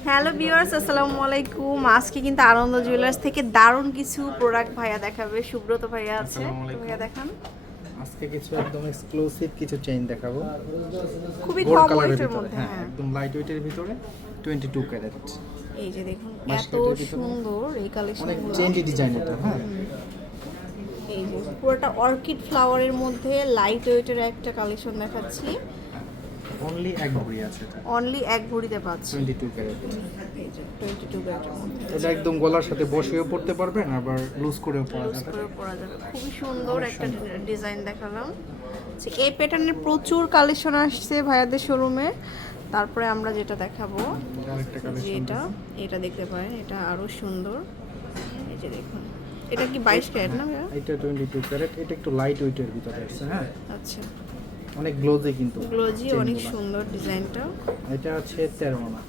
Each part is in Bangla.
হ্যালো ভিউয়ার্স, আসসালামু আলাইকুম। আজকে কিন্তু আনন্দ জুয়েলার্স থেকে দারুণ কিছু প্রোডাক্ট ভাইয়া দেখাবে। সুব্রত ভাইয়া আছে, আসসালামু আলাইকুম। ভাইয়া দেখান। আজকে কিছু একদম এক্সক্লুসিভ কিছু চেইন দেখাবো, খুবই গোল্ড কম কালারের ওয়েটের ভিতরে। মধ্যে। হ্যাঁ, হ্যাঁ, একদম লাইট ওয়েটের ভিতরে 22 ক্যারেট। এই যে দেখুন এত মাস্টার্ডের ভিতরে সুন্দর এই অনেক কালেকশনগুলো। চেইনটি ডিজাইন এটা। হ্যাঁ, এই যে পুরোটা অর্কিড ফ্লাওয়ারের মধ্যে লাইট ওয়েটের একটা কালেকশন দেখাচ্ছি। অনলি এক ভরি আছে এটা, অনলি এক ভরিতে পাচ্ছি। 22 ক্যারেট। এই যে 22 গ্রামের মধ্যে এটা একদম গলার সাথে বসিয়েও পড়তে পারবেন, আবার লুজ করেও পরা ইউজ যাবে। করে পরা যাবে। খুবই সুন্দর একটা ডিজাইন দেখালাম। আচ্ছা, এই প্যাটার্নের প্রচুর কালেকশন আসছে ভাইয়াদের শোরুমে। তারপরে আমরা যেটা দেখাবো আরেকটা যে কালেকশন, এটা দেখতে পারেন, এটা আরো সুন্দর। এই যে দেখুন, এটা কি 22 ক্যারেট না ভাইয়া? এটা 22 ক্যারেট। এটা একটু লাইট ওয়েটের ভিতরে আছে। হ্যাঁ, আচ্ছা, অনেক গ্লোজি কিন্তু গ্লোজি, অনেক চেইনগুলো। সুন্দর ডিজাইনটা। এটা আছে 13 আনা।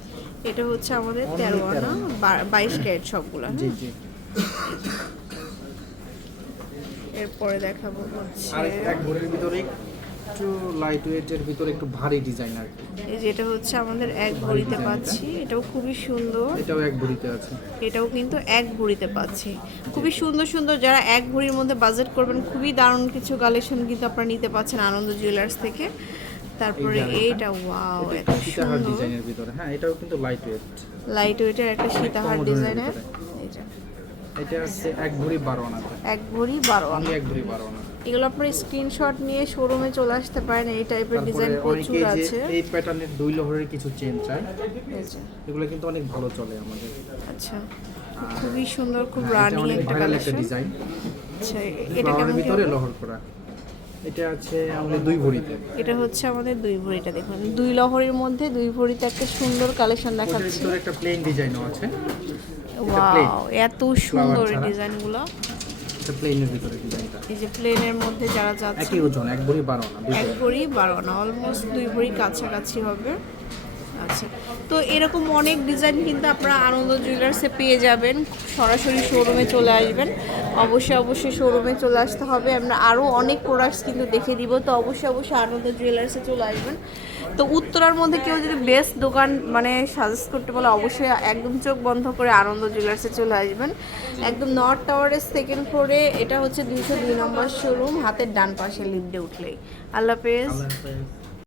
এটা হচ্ছে আমাদের Only 13 আনা, 13 22 ক্যারেট সবগুলো। জি হ্যাঁ, জি। এরপরে দেখাবো হচ্ছে আর এক ভরির ভিতরে একটু লাইট ওয়েটের ভিতরে একটু ভারী ডিজাইন আর কি। এই যে এটা হচ্ছে আমাদের এক ভরিতে পাচ্ছি। এটাও খুবই সুন্দর। এটাও এক ভরিতে আছে। এটাও কিন্তু এক ভরিতে পাচ্ছি। খুবই সুন্দর সুন্দর, যারা এক ভরির মধ্যে বাজেট করবেন, খুবই দারুণ কিছু কালেকশন কিন্তু আপনারা নিতে পাচ্ছেন আনন্দ জুয়েলার্স থেকে। তারপরে এইটা, ওয়াও, এত সীতাহার সুন্দর ডিজাইনের ভিতরে। হ্যাঁ, এটাও কিন্তু লাইট ওয়েট। লাইট ওয়েটের একটা সীতাহার কম ওজনের ডিজাইনের। ভিতরে। এইটা এটা আছে এক ভরি 12 আনা। এক ভরি 12 আমি আনা। এক ভরি 12 আনা। এগুলো আপনার স্ক্রিনশট নিয়ে শোরুমে চলে আসতে পারেন। এই টাইপের তারপরে ডিজাইন প্রচুর অনেকে যে আছে। এই প্যাটার্নের দুই লহরের কিছু চেন চায়, এই যে, এগুলো কিন্তু অনেক ভালো চলে আমাদের। আচ্ছা, খুবই সুন্দর, খুব এটা রানিং অনেক একটা ভাইরাল একটা কালেকশন। ডিজাইন। আচ্ছা, এটা ফ্লাওয়ারের কেমন ভিতরে কি? লহর করা। এটা আছে আমাদের দুই ভরিতে। এটা হচ্ছে আমাদের দুই ভরিটা। দেখুন, দুই লহরের মধ্যে দুই ভরিতে একটা সুন্দর কালেকশন ওটার দেখাচ্ছি। ভিতরে একটা প্লেন ডিজাইনও আছে। ওয়াও, এত সুন্দর এই ছাড়া। ডিজাইনগুলো। এটা প্লেনের ভিতরে ডিজাইনটা। এই যে প্লেনের মধ্যে যারা যাচ্ছে, একই ওজন, এক ভরি 12 আনা। এক ভরি 12 না, অলমোস্ট দুই ভরি কাছাকাছি হবে। আচ্ছা, তো এরকম অনেক ডিজাইন কিন্তু আপনারা আনন্দ জুয়েলার্সে পেয়ে যাবেন। সরাসরি শোরুমে চলে আসবেন। অবশ্যই শোরুমে চলে আসতে হবে। আমরা আরও অনেক প্রোডাক্টস কিন্তু দেখে দিব, তো অবশ্যই আনন্দ জুয়েলার্সে চলে আসবেন। তো উত্তরার মধ্যে কেউ যদি বেস্ট দোকান মানে সাজেস্ট করতে বলে, অবশ্যই একদম চোখ বন্ধ করে আনন্দ জুয়েলার্সে চলে আসবেন। একদম নর্থ টাওয়ারের সেকেন্ড ফ্লোরে। এটা হচ্ছে 202 নম্বর শোরুম, হাতের ডান পাশে লিফটে উঠলেই। আল্লাহ হাফেজ। আল্লাহ হাফেজ।